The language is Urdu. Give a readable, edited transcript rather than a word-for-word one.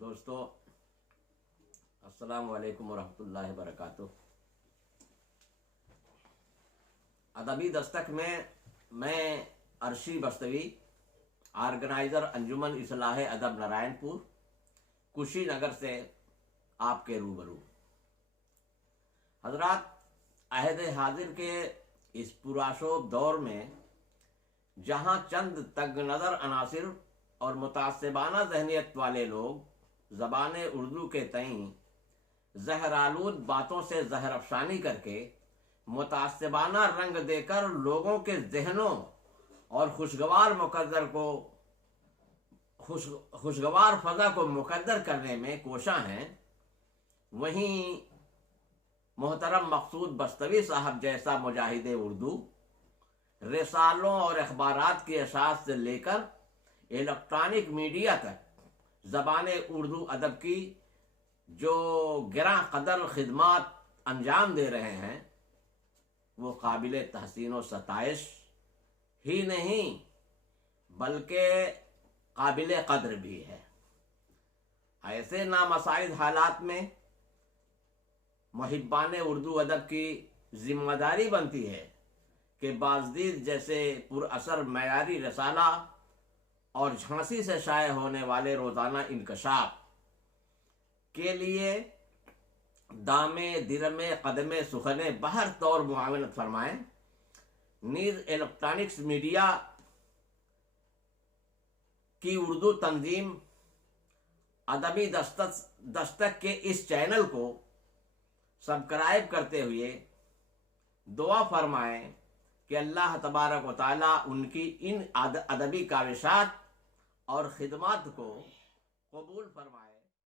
دوستو السلام علیکم ورحمۃ اللہ وبرکاتہ۔ ادبی دستک میں عرشی بستوی، آرگنائزر انجمن اصلاح ادب نارائن پور، کشی نگر سے آپ کے روبرو۔ حضرات، عہد حاضر کے اس پرآشوب دور میں جہاں چند تنگ نظر عناصر اور متعصبانہ ذہنیت والے لوگ زبان اردو کے تئیں زہرآلود باتوں سے زہر افشانی کر کے متعصبانہ رنگ دے کر لوگوں کے ذہنوں اور خوشگوار فضا کو مقدر کرنے میں کوشاں ہیں، وہیں محترم مقصود بستوی صاحب جیسا مجاہد اردو رسالوں اور اخبارات کی اشاعت سے لے کر الیکٹرانک میڈیا تک زبان اردو ادب کی جو گراں قدر خدمات انجام دے رہے ہیں وہ قابل تحسین و ستائش ہی نہیں بلکہ قابل قدر بھی ہے۔ ایسے نامساعد حالات میں محبان اردو ادب کی ذمہ داری بنتی ہے کہ بازدید جیسے پر اثر معیاری رسالہ اور جھانسی سے شائع ہونے والے روزانہ انکشاف کے لیے دامے درمے قدمے سخنے بہر طور معاونت فرمائیں، نیز الیکٹرانکس میڈیا کی اردو تنظیم ادبی دستک کے اس چینل کو سبسکرائب کرتے ہوئے دعا فرمائیں کہ اللہ تبارک و تعالیٰ ان کی ان ادبی کاوشات اور خدمات کو قبول فرمائے۔